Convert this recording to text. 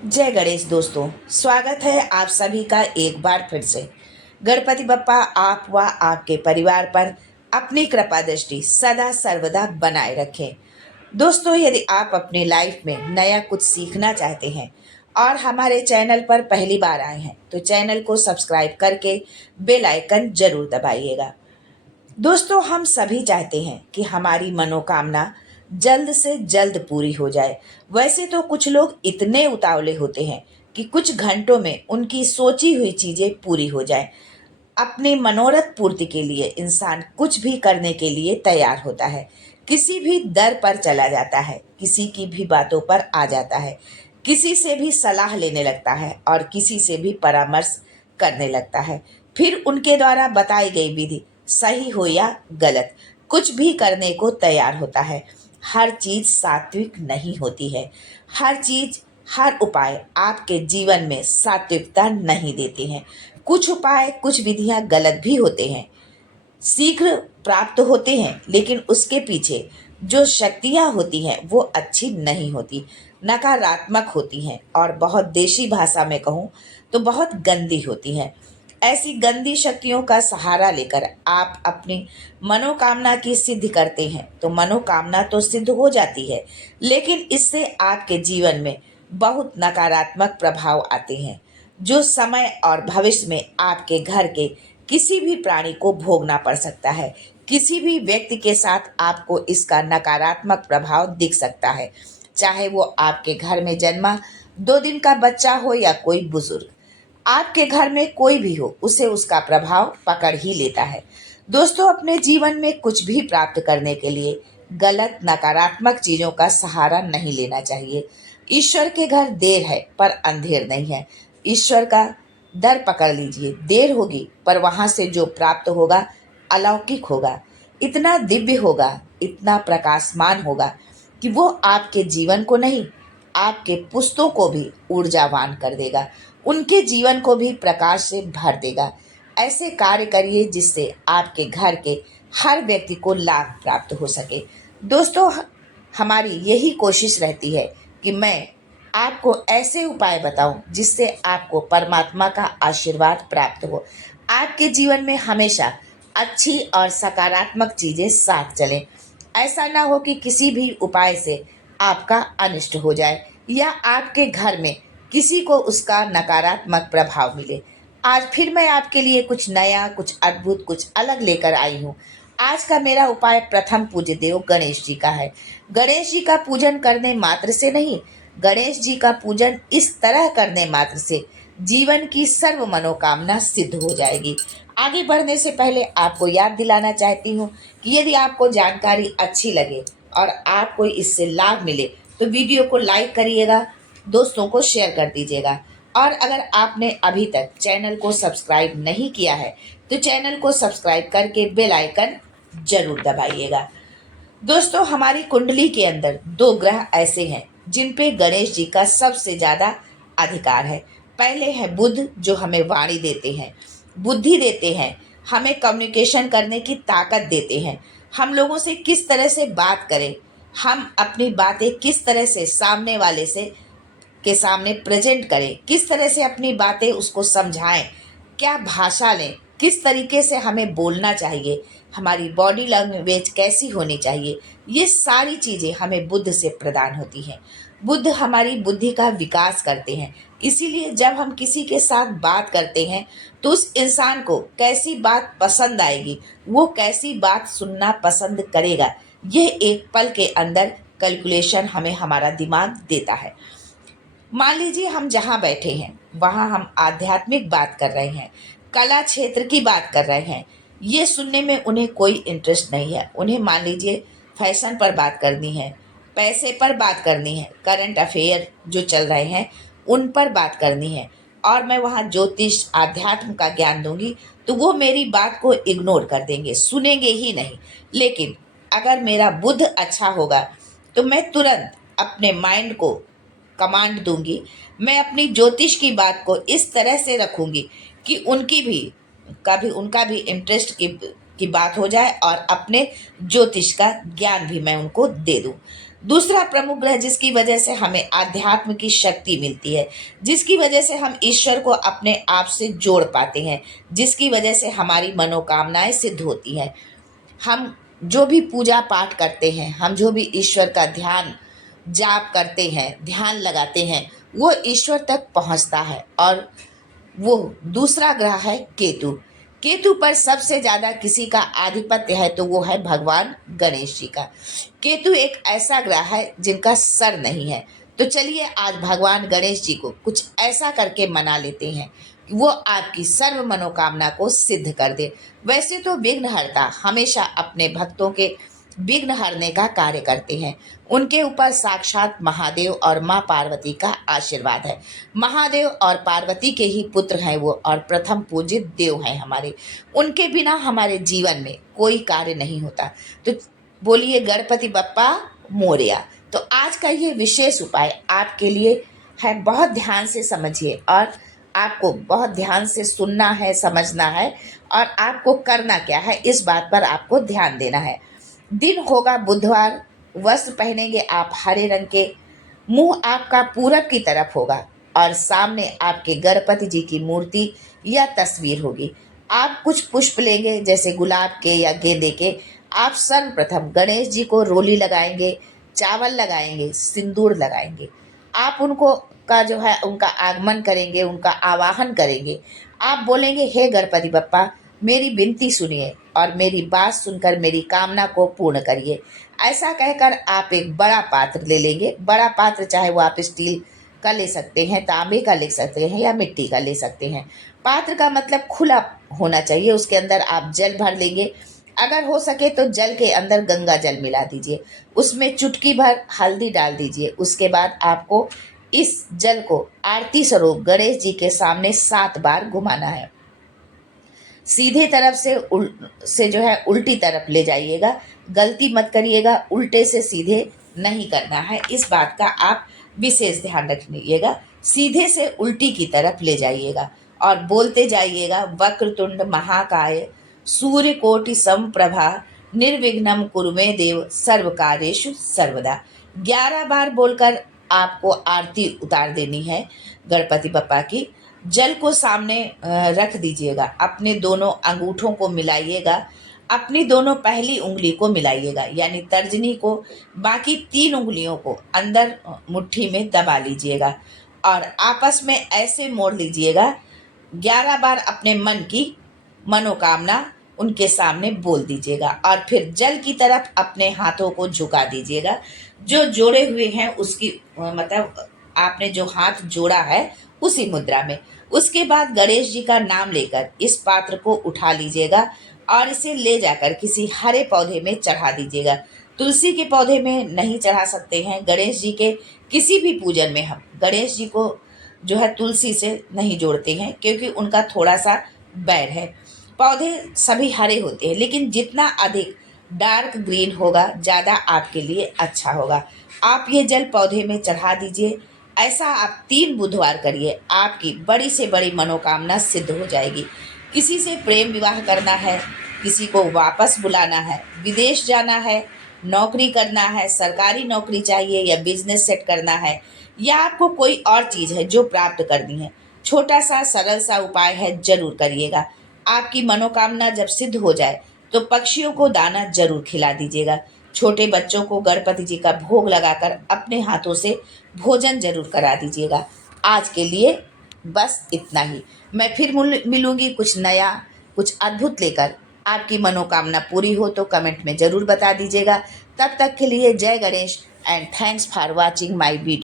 जय गणेश दोस्तों, स्वागत है आप सभी का एक बार फिर से। गणपति बप्पा आप व आपके परिवार पर अपनी कृपा दृष्टि सदा सर्वदा बनाए रखें। दोस्तों, यदि आप अपनी लाइफ में नया कुछ सीखना चाहते हैं और हमारे चैनल पर पहली बार आए हैं तो चैनल को सब्सक्राइब करके बेल आइकन जरूर दबाइएगा। दोस्तों, हम सभी चाहते हैं कि हमारी मनोकामना जल्द से जल्द पूरी हो जाए। वैसे तो कुछ लोग इतने उतावले होते हैं कि कुछ घंटों में उनकी सोची हुई चीजें पूरी हो जाए। अपने मनोरथ पूर्ति के लिए इंसान कुछ भी करने के लिए तैयार होता है। किसी भी दर पर चला जाता है, किसी की भी बातों पर आ जाता है, किसी से भी सलाह लेने लगता है और किसी से भी परामर्श करने लगता है। फिर उनके द्वारा बताई गई विधि सही हो या गलत कुछ भी करने को तैयार होता है। हर चीज सात्विक नहीं होती है। हर चीज, हर उपाय आपके जीवन में सात्विकता नहीं देते हैं। कुछ उपाय, कुछ विधियां गलत भी होते हैं, शीघ्र प्राप्त होते हैं, लेकिन उसके पीछे जो शक्तियां होती हैं वो अच्छी नहीं होती, नकारात्मक होती हैं और बहुत देशी भाषा में कहूँ तो बहुत गंदी होती हैं। ऐसी गंदी शक्तियों का सहारा लेकर आप अपनी मनोकामना की सिद्धि करते हैं तो मनोकामना तो सिद्ध हो जाती है, लेकिन इससे आपके जीवन में बहुत नकारात्मक प्रभाव आते हैं जो समय और भविष्य में आपके घर के किसी भी प्राणी को भोगना पड़ सकता है। किसी भी व्यक्ति के साथ आपको इसका नकारात्मक प्रभाव दिख सकता है, चाहे वो आपके घर में जन्मा 2 दिन का बच्चा हो या कोई बुजुर्ग। आपके घर में कोई भी हो, उसे उसका प्रभाव पकड़ ही लेता है। दोस्तों, अपने जीवन में कुछ भी प्राप्त करने के लिए गलत नकारात्मक चीजों का सहारा नहीं लेना चाहिए। ईश्वर के घर देर है पर अंधेर नहीं है। ईश्वर का दर पकड़ लीजिए, देर होगी पर वहां से जो प्राप्त होगा अलौकिक होगा, इतना दिव्य होगा, इतना प्रकाशमान होगा कि वो आपके जीवन को नहीं, आपके पुस्तों को भी ऊर्जावान कर देगा, उनके जीवन को भी प्रकाश से भर देगा। ऐसे कार्य करिए जिससे आपके घर के हर व्यक्ति को लाभ प्राप्त हो सके। दोस्तों, हमारी यही कोशिश रहती है कि मैं आपको ऐसे उपाय बताऊं जिससे आपको परमात्मा का आशीर्वाद प्राप्त हो, आपके जीवन में हमेशा अच्छी और सकारात्मक चीजें साथ चलें। ऐसा ना हो कि किसी भी उपाय से आपका अनिष्ट हो जाए या आपके घर में किसी को उसका नकारात्मक प्रभाव मिले। आज फिर मैं आपके लिए कुछ नया, कुछ अद्भुत, कुछ अलग लेकर आई हूँ। आज का मेरा उपाय प्रथम पूज्य देव गणेश जी का है। गणेश जी का पूजन करने मात्र से नहीं, गणेश जी का पूजन इस तरह करने मात्र से जीवन की सर्व मनोकामना सिद्ध हो जाएगी। आगे बढ़ने से पहले आपको याद दिलाना चाहती हूँ कि यदि आपको जानकारी अच्छी लगे और आपको इससे लाभ मिले तो वीडियो को लाइक करिएगा, दोस्तों को शेयर कर दीजिएगा और अगर आपने अभी तक चैनल को सब्सक्राइब नहीं किया है तो चैनल को सब्सक्राइब करके बेल आइकन जरूर दबाइएगा। दोस्तों, हमारी कुंडली के अंदर 2 ग्रह ऐसे हैं जिन पे गणेश जी का सबसे ज्यादा अधिकार है। पहले है बुध, जो हमें वाणी देते हैं, बुद्धि देते हैं, हमें कम्युनिकेशन करने की ताकत देते हैं, हम लोगों से किस तरह से बात करें, हम अपनी बातें किस तरह से सामने वाले से के सामने प्रेजेंट करें, किस तरह से अपनी बातें उसको समझाएं, क्या भाषा लें, किस तरीके से हमें बोलना चाहिए, हमारी बॉडी लैंग्वेज कैसी होनी चाहिए, ये सारी चीज़ें हमें बुद्ध से प्रदान होती हैं। बुद्ध हमारी बुद्धि का विकास करते हैं। इसीलिए जब हम किसी के साथ बात करते हैं तो उस इंसान को कैसी बात पसंद आएगी, वो कैसी बात सुनना पसंद करेगा, यह एक पल के अंदर कैलकुलेशन हमें हमारा दिमाग देता है। मान लीजिए हम जहाँ बैठे हैं वहाँ हम आध्यात्मिक बात कर रहे हैं, कला क्षेत्र की बात कर रहे हैं, ये सुनने में उन्हें कोई इंटरेस्ट नहीं है। उन्हें मान लीजिए फैशन पर बात करनी है, पैसे पर बात करनी है, करंट अफेयर जो चल रहे हैं उन पर बात करनी है और मैं वहाँ ज्योतिष, आध्यात्म का ज्ञान दूंगी तो वो मेरी बात को इग्नोर कर देंगे, सुनेंगे ही नहीं। लेकिन अगर मेरा बुद्ध अच्छा होगा तो मैं तुरंत अपने माइंड को कमांड दूंगी, मैं अपनी ज्योतिष की बात को इस तरह से रखूंगी कि उनका भी इंटरेस्ट की बात हो जाए और अपने ज्योतिष का ज्ञान भी मैं उनको दे दूं। दूसरा प्रमुख ग्रह जिसकी वजह से हमें आध्यात्म की शक्ति मिलती है, जिसकी वजह से हम ईश्वर को अपने आप से जोड़ पाते हैं, जिसकी वजह से हमारी मनोकामनाएं सिद्ध होती हैं। हम जो भी पूजा पाठ करते हैं, हम जो भी ईश्वर का ध्यान जाप करते हैं, ध्यान लगाते हैं, वो ईश्वर तक पहुंचता है। और वो दूसरा ग्रह है केतु। केतु पर सबसे ज्यादा किसी का आधिपत्य है तो वो है भगवान गणेश जी का। केतु एक ऐसा ग्रह है जिनका सर नहीं है। तो चलिए आज भगवान गणेश जी को कुछ ऐसा करके मना लेते हैं कि वो आपकी सर्व मनोकामना को सिद्ध कर दे। वैसे तो विघ्नहर्ता हमेशा अपने भक्तों के विघ्न हरने का कार्य करते हैं। उनके ऊपर साक्षात महादेव और माँ पार्वती का आशीर्वाद है। महादेव और पार्वती के ही पुत्र हैं वो, और प्रथम पूजित देव हैं हमारे। उनके बिना हमारे जीवन में कोई कार्य नहीं होता। तो बोलिए गणपति बप्पा मोरया। तो आज का ये विशेष उपाय आपके लिए है, बहुत ध्यान से समझिए और आपको बहुत ध्यान से सुनना है, समझना है, और आपको करना क्या है इस बात पर आपको ध्यान देना है। दिन होगा बुधवार, वस्त्र पहनेंगे आप हरे रंग के, मुंह आपका पूरब की तरफ होगा और सामने आपके गणपति जी की मूर्ति या तस्वीर होगी। आप कुछ पुष्प लेंगे जैसे गुलाब के या गेंदे के। आप सर्वप्रथम गणेश जी को रोली लगाएंगे, चावल लगाएंगे, सिंदूर लगाएंगे। आप उनको का जो है उनका आगमन करेंगे, उनका आवाहन करेंगे। आप बोलेंगे हे गणपति बप्पा मेरी विनती सुनिए और मेरी बात सुनकर मेरी कामना को पूर्ण करिए। ऐसा कहकर आप एक बड़ा पात्र ले लेंगे। बड़ा पात्र चाहे वो आप स्टील का ले सकते हैं, तांबे का ले सकते हैं या मिट्टी का ले सकते हैं। पात्र का मतलब खुला होना चाहिए। उसके अंदर आप जल भर लेंगे। अगर हो सके तो जल के अंदर गंगा जल मिला दीजिए, उसमें चुटकी भर हल्दी डाल दीजिए। उसके बाद आपको इस जल को आरती स्वरूप गणेश जी के सामने 7 बार घुमाना है। सीधे तरफ से जो है उल्टी तरफ ले जाइएगा। गलती मत करिएगा, उल्टे से सीधे नहीं करना है। इस बात का आप विशेष ध्यान रखिएगा। सीधे से उल्टी की तरफ ले जाइएगा और बोलते जाइएगा वक्रतुंड महाकाय सूर्यकोटि समप्रभा निर्विघ्नं कुरु मे देव सर्व कार्येषु सर्वदा। 11 बार बोलकर आपको आरती उतार देनी है गणपति बप्पा की। जल को सामने रख दीजिएगा। अपने दोनों अंगूठों को मिलाइएगा, अपनी दोनों पहली उंगली को मिलाइएगा यानी तर्जनी को, बाकी 3 उंगलियों को अंदर मुट्ठी में दबा लीजिएगा और आपस में ऐसे मोड़ लीजिएगा। 11 बार अपने मन की मनोकामना उनके सामने बोल दीजिएगा और फिर जल की तरफ अपने हाथों को झुका दीजिएगा। जो जोड़े हुए हैं उसकी मतलब आपने जो हाथ जोड़ा है उसी मुद्रा में। उसके बाद गणेश जी का नाम लेकर इस पात्र को उठा लीजिएगा और इसे ले जाकर किसी हरे पौधे में चढ़ा दीजिएगा। तुलसी के पौधे में नहीं चढ़ा सकते हैं। गणेश जी के किसी भी पूजन में हम गणेश जी को जो है तुलसी से नहीं जोड़ते हैं क्योंकि उनका थोड़ा सा बैर है। पौधे सभी हरे होते हैं, लेकिन जितना अधिक डार्क ग्रीन होगा ज़्यादा आपके लिए अच्छा होगा। आप ये जल पौधे में चढ़ा दीजिए। ऐसा आप 3 बुधवार करिए, आपकी बड़ी से बड़ी मनोकामना सिद्ध हो जाएगी। किसी से प्रेम विवाह करना है, किसी को वापस बुलाना है, विदेश जाना है, नौकरी करना है, सरकारी नौकरी चाहिए या बिजनेस सेट करना है, या आपको कोई और चीज़ है जो प्राप्त करनी है, छोटा सा सरल सा उपाय है, जरूर करिएगा। आपकी मनोकामना जब सिद्ध हो जाए तो पक्षियों को दाना जरूर खिला दीजिएगा। छोटे बच्चों को गणपति जी का भोग लगाकर अपने हाथों से भोजन जरूर करा दीजिएगा। आज के लिए बस इतना ही। मैं फिर मिलूंगी कुछ नया, कुछ अद्भुत लेकर। आपकी मनोकामना पूरी हो तो कमेंट में ज़रूर बता दीजिएगा। तब तक के लिए जय Ganesh and thanks for watching my video.